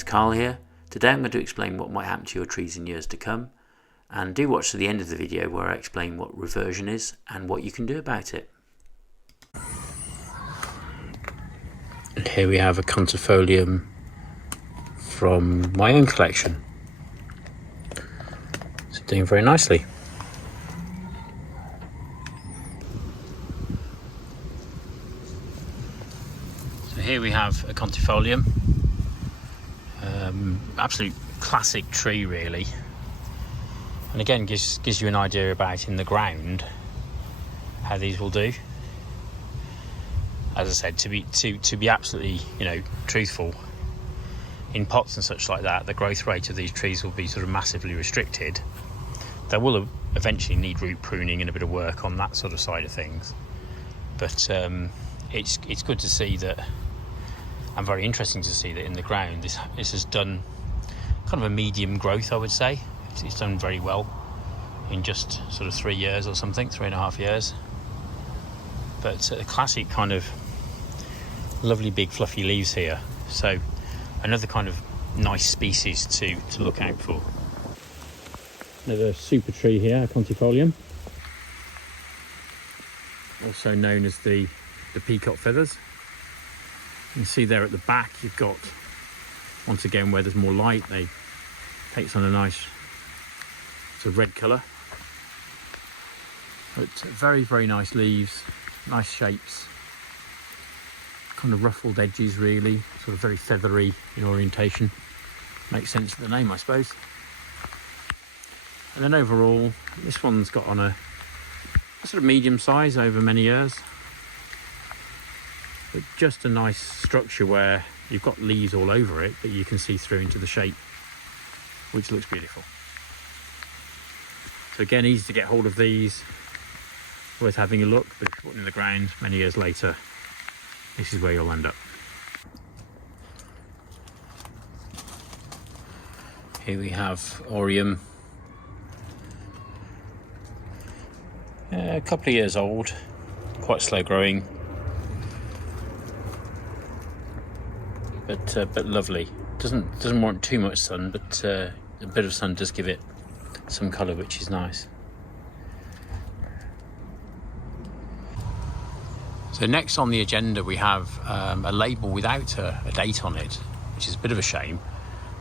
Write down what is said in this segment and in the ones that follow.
it's Carl here. Today I'm going to explain what might happen to your trees in years to come, and do watch to the end of the video where I explain what reversion is and what you can do about it. And here we have a Contortifolium from my own collection. It's doing very nicely. So here we have a Contortifolium. Absolute classic tree really, and again gives you an idea about in the ground how these will do. As I said, to be absolutely truthful, in pots and such like that, the growth rate of these trees will be sort of massively restricted. They will eventually need root pruning and a bit of work on that sort of side of things, but it's good to see that, and very interesting to see that in the ground this has done kind of a medium growth, I would say. It's done very well in just sort of 3 years or something, 3.5 years. But a classic kind of lovely big fluffy leaves here. So another kind of nice species to look out for. Another super tree here, Contortifolium, also known as the peacock feathers. You can see there at the back you've got, once again where there's more light, they takes on a nice sort of red colour. But very, very nice leaves, nice shapes, kind of ruffled edges really, sort of very feathery in orientation. Makes sense to the name, I suppose. And then overall, this one's got on a sort of medium size over many years. But just a nice structure where you've got leaves all over it, but you can see through into the shape, which looks beautiful. So again, easy to get hold of these, worth having a look, but if you put it in the ground many years later, this is where you'll end up. Here we have Aurium, a couple of years old, quite slow growing, but lovely. Doesn't want too much sun, but a bit of sun does give it some colour, which is nice. So next on the agenda we have a label without a date on it, which is a bit of a shame,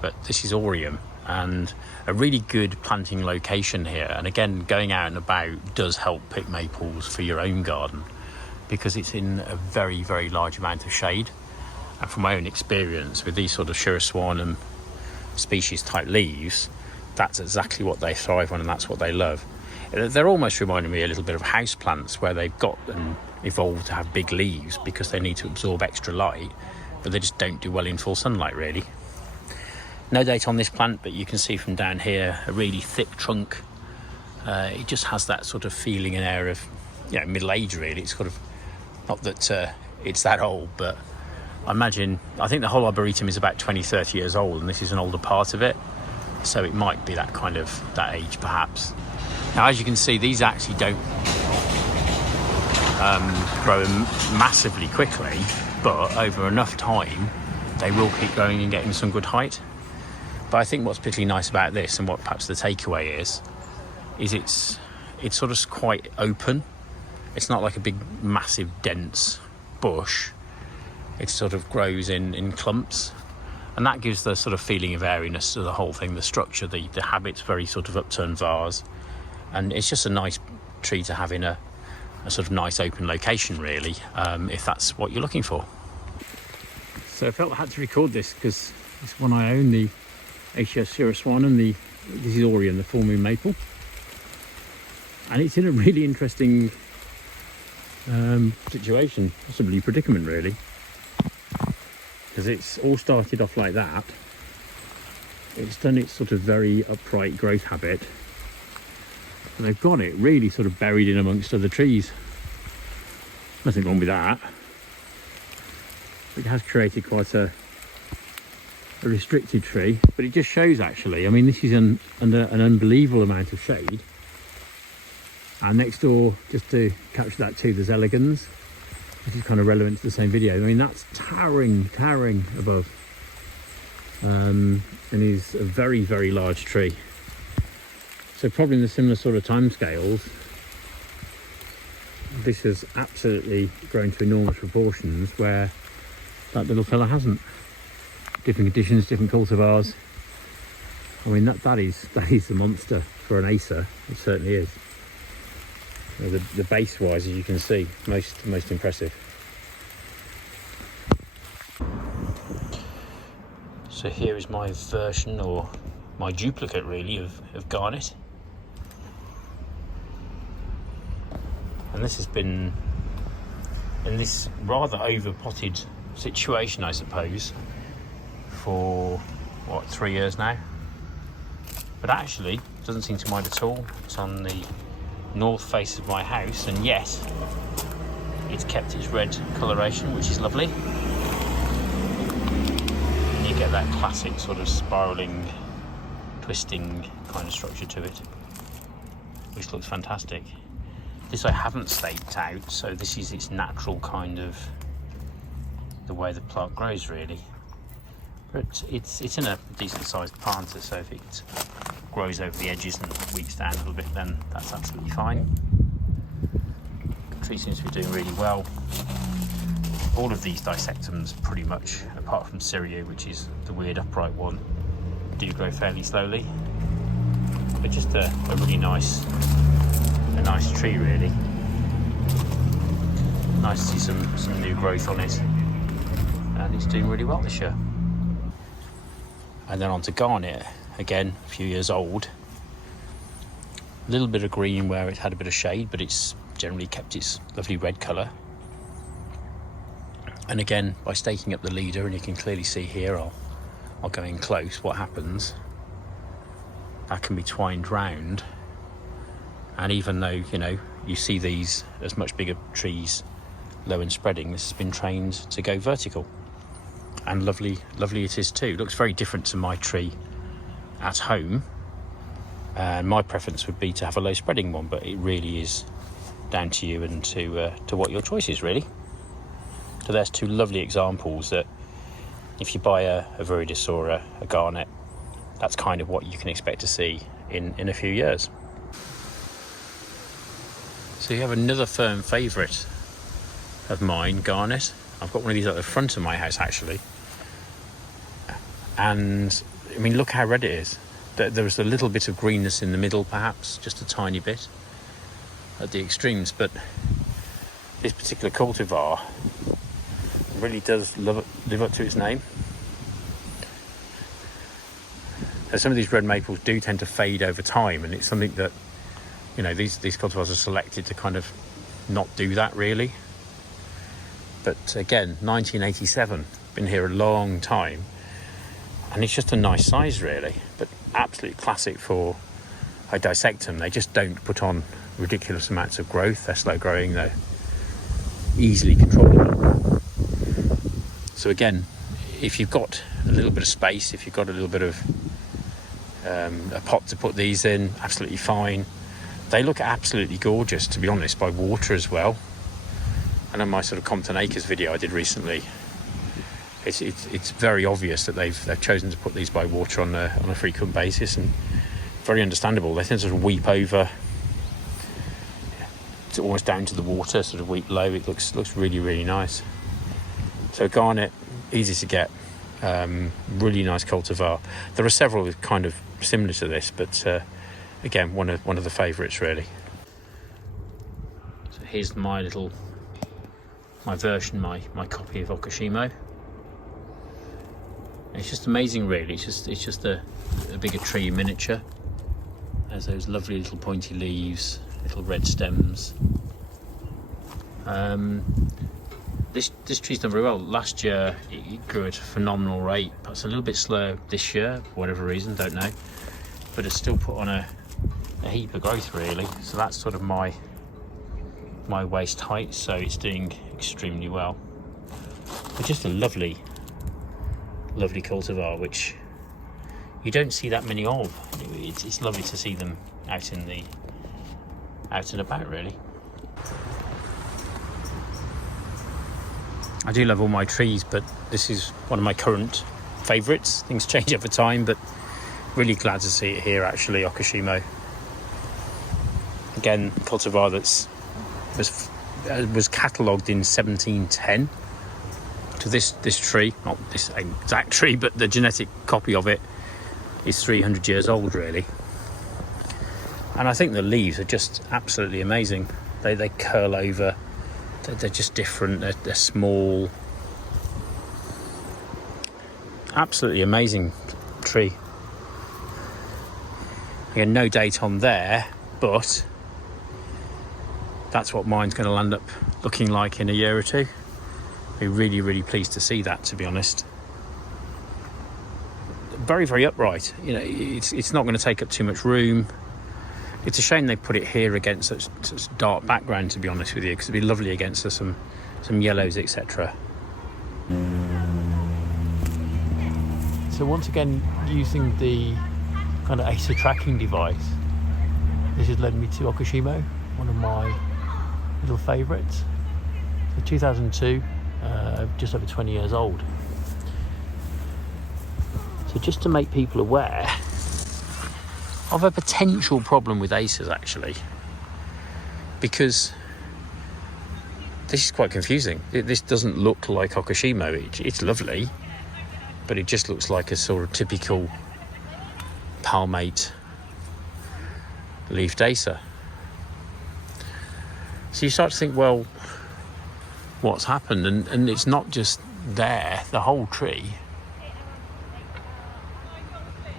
but this is Aurium, and a really good planting location here. And again, going out and about does help pick maples for your own garden, because it's in a very, very large amount of shade. And from my own experience with these sort of Shiraswanum species type leaves, that's exactly what they thrive on, and that's what they love. They're almost reminding me a little bit of house plants, where they've got and evolved to have big leaves because they need to absorb extra light, but they just don't do well in full sunlight really. No date on this plant, but you can see from down here a really thick trunk. It just has that sort of feeling and air of middle age really. It's sort of, not that it's that old, but I think the whole Arboretum is about 20-30 years old, and this is an older part of it, so it might be that age perhaps. Now, as you can see, these actually don't grow massively quickly, but over enough time they will keep growing and getting some good height. But I think what's particularly nice about this, and what perhaps the takeaway is it's sort of quite open. It's not like a big massive dense bush. It sort of grows in clumps, and that gives the sort of feeling of airiness to the whole thing. The structure, the habit's very sort of upturned vase, and it's just a nice tree to have in a sort of nice open location really, if that's what you're looking for. So I felt I had to record this because it's one I own, the Acacia Shiraswanum, this is Aurium, the full moon maple, and it's in a really interesting situation, possibly predicament really, because it's all started off like that. It's done its sort of very upright growth habit, and they've got it really sort of buried in amongst other trees. Nothing wrong with that. It has created quite a restricted tree, but it just shows actually, I mean, this is under an unbelievable amount of shade, and next door, just to capture that too, there's elegans, which is kind of relevant to the same video. I mean, that's towering above and is a very, very large tree. So probably in the similar sort of time scales, this has absolutely grown to enormous proportions where that little fella hasn't. Different conditions, different cultivars. I mean, that is a monster for an Acer. It certainly is. The base wise, as you can see, most impressive. So here is my version, or my duplicate really, of Garnet. And this has been in this rather over-potted situation, I suppose, for what, 3 years now. But actually, doesn't seem to mind at all. It's on the north face of my house, and yet it's kept its red coloration, which is lovely. And you get that classic sort of spiralling, twisting kind of structure to it, which looks fantastic. This I haven't staked out, so this is its natural kind of the way the plant grows really. But it's in a decent sized planter, so if it grows over the edges and weaks down a little bit, then that's absolutely fine. The tree seems to be doing really well. All of these dissectums pretty much, apart from Syrio, which is the weird upright one, do grow fairly slowly. But just a really nice tree really. Nice to see some new growth on it, and it's doing really well this year. And then on to Garnet, again a few years old. A little bit of green where it had a bit of shade, but it's generally kept its lovely red colour. And again, by staking up the leader, and you can clearly see here, I'll go in close, what happens. That can be twined round, and even though, you know, you see these as much bigger trees low and spreading, this has been trained to go vertical. And lovely it is too. It looks very different to my tree at home, and my preference would be to have a low spreading one, but it really is down to you and to what your choice is really. So there's two lovely examples that if you buy a Viridis or a Garnet, that's kind of what you can expect to see in a few years. So you have another firm favourite of mine, Garnet. I've got one of these at the front of my house actually, and I mean, look how red it is. There's a little bit of greenness in the middle, perhaps just a tiny bit at the extremes, but this particular cultivar really does live up to its name. Now, some of these red maples do tend to fade over time, and it's something that, you know, these cultivars are selected to kind of not do that really. But again, 1987, been here a long time, and it's just a nice size really, but absolute classic for a dissectum. They just don't put on ridiculous amounts of growth. They're slow growing, they're easily controllable. So again, if you've got a little bit of space, if you've got a little bit of a pot to put these in, absolutely fine. They look absolutely gorgeous, to be honest, by water as well. And on my sort of Compton Acres video I did recently, it's very obvious that they've chosen to put these by water on a frequent basis, and very understandable. They tend to sort of weep over, it's almost down to the water, sort of weep low. It looks really, really nice. So Garnet, easy to get, really nice cultivar. There are several kind of similar to this, but again, one of the favourites really. So here's my version, my copy of Okushimo. It's just amazing really. It's just a bigger tree in miniature. There's those lovely little pointy leaves, little red stems. This tree's done very well. Last year it grew at a phenomenal rate. Perhaps a little bit slower this year for whatever reason, don't know. But it's still put on a heap of growth really. So that's sort of my waist height, so it's doing extremely well. But just a lovely cultivar, which you don't see that many of. It's lovely to see them out and about really. I do love all my trees, but this is one of my current favourites. Things change over time, but really glad to see it here actually. Okushimo, again, cultivar that's was catalogued in 1710. So this tree, not this exact tree, but the genetic copy of it is 300 years old really. And I think the leaves are just absolutely amazing. They curl over. They're just different. They're small. Absolutely amazing tree. Again, no date on there, but that's what mine's going to land up looking like in a year or two. Be really, really pleased to see that, to be honest. Very, very upright. You know, it's not going to take up too much room. It's a shame they put it here against such dark background, to be honest with you, because it'd be lovely against some yellows, etc. So once again, using the kind of ACER tracking device, this has led me to Okushimo, one of my little favourites. So 2002, just over 20 years old. So just to make people aware of a potential problem with ACERs actually, because this is quite confusing. This doesn't look like Okushimo. It's lovely, but it just looks like a sort of typical palmate leafed ACER. So you start to think, well, what's happened? And it's not just there. The whole tree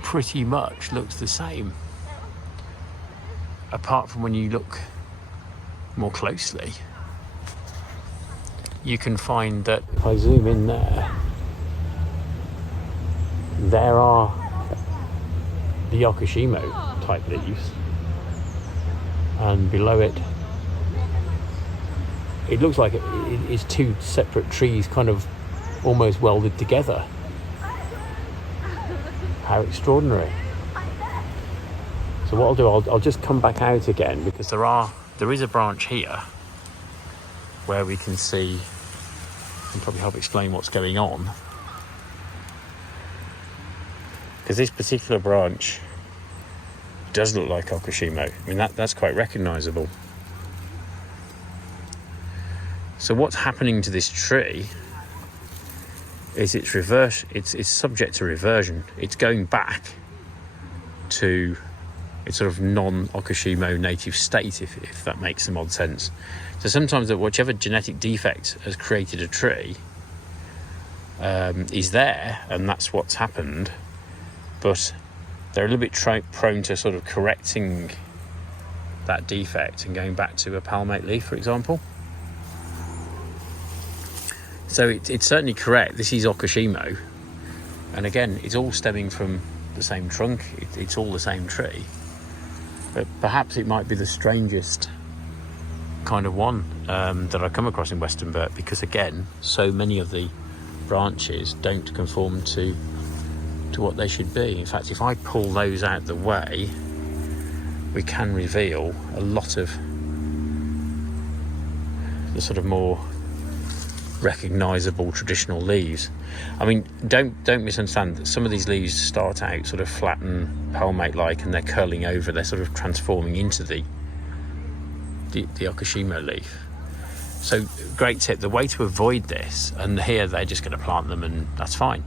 pretty much looks the same, apart from when you look more closely. You can find that if I zoom in there are the Okushimo type leaves, and below it looks like it's two separate trees kind of almost welded together. How extraordinary. So what I'll do, I'll just come back out again, because there is a branch here where we can see and probably help explain what's going on. Because this particular branch does look like Okushimo. I mean, that's quite recognisable. So what's happening to this tree is it's subject to reversion. It's going back to its sort of non-Okushimo native state, if that makes some odd sense. So sometimes whichever genetic defect has created a tree is there, and that's what's happened. But they're a little bit prone to sort of correcting that defect and going back to a palmate leaf, for example. So it's certainly correct. This is Okushimo, and again, it's all stemming from the same trunk. It's all the same tree, but perhaps it might be the strangest kind of one that I come across in Western Burt, because again, so many of the branches don't conform to what they should be. In fact, if I pull those out the way, we can reveal a lot of the sort of more recognisable traditional leaves. I mean, don't misunderstand that some of these leaves start out sort of flat and palmate-like, and they're curling over. They're sort of transforming into the Okushimo leaf. So, great tip. The way to avoid this, and here they're just going to plant them, and that's fine.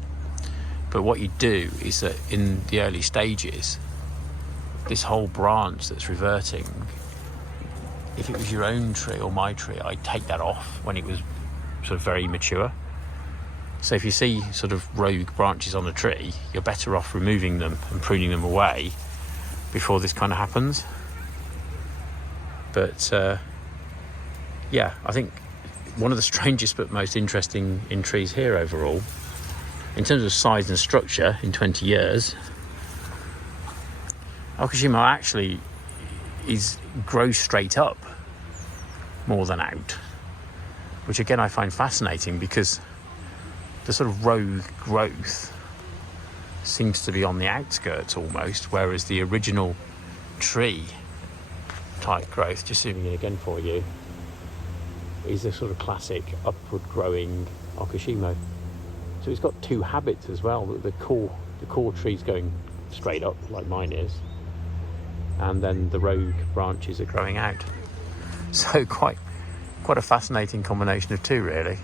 But what you do is that in the early stages, this whole branch that's reverting, if it was your own tree or my tree, I'd take that off when it was sort of very mature. So if you see sort of rogue branches on a tree, you're better off removing them and pruning them away before this kind of happens. But yeah, I think one of the strangest but most interesting in trees here overall, in terms of size and structure in 20 years, Okushimo actually grows straight up more than out, which again I find fascinating, because the sort of rogue growth seems to be on the outskirts almost, whereas the original tree type growth, just zooming in again for you, is the sort of classic upward growing Okushimo. So it's got two habits as well. The core tree's going straight up like mine is, and then the rogue branches are growing out. So quite a fascinating combination of two, really.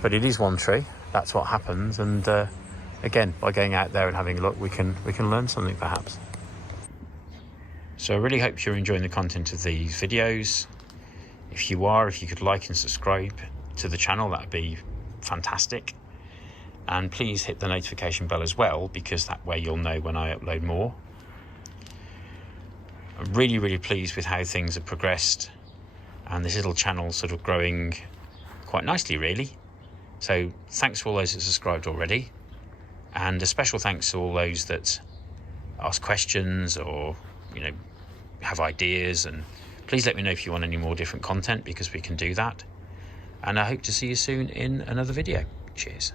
But it is one tree. That's what happens. And again, by going out there and having a look, we can learn something perhaps. So I really hope you're enjoying the content of these videos. If you are, if you could like and subscribe to the channel, that would be fantastic. And please hit the notification bell as well, because that way you'll know when I upload more. I'm really pleased with how things have progressed, and this little channel sort of growing quite nicely, really. So thanks for all those that subscribed already, and a special thanks to all those that ask questions or, you know, have ideas. And please let me know if you want any more different content, because we can do that. And I hope to see you soon in another video. Cheers.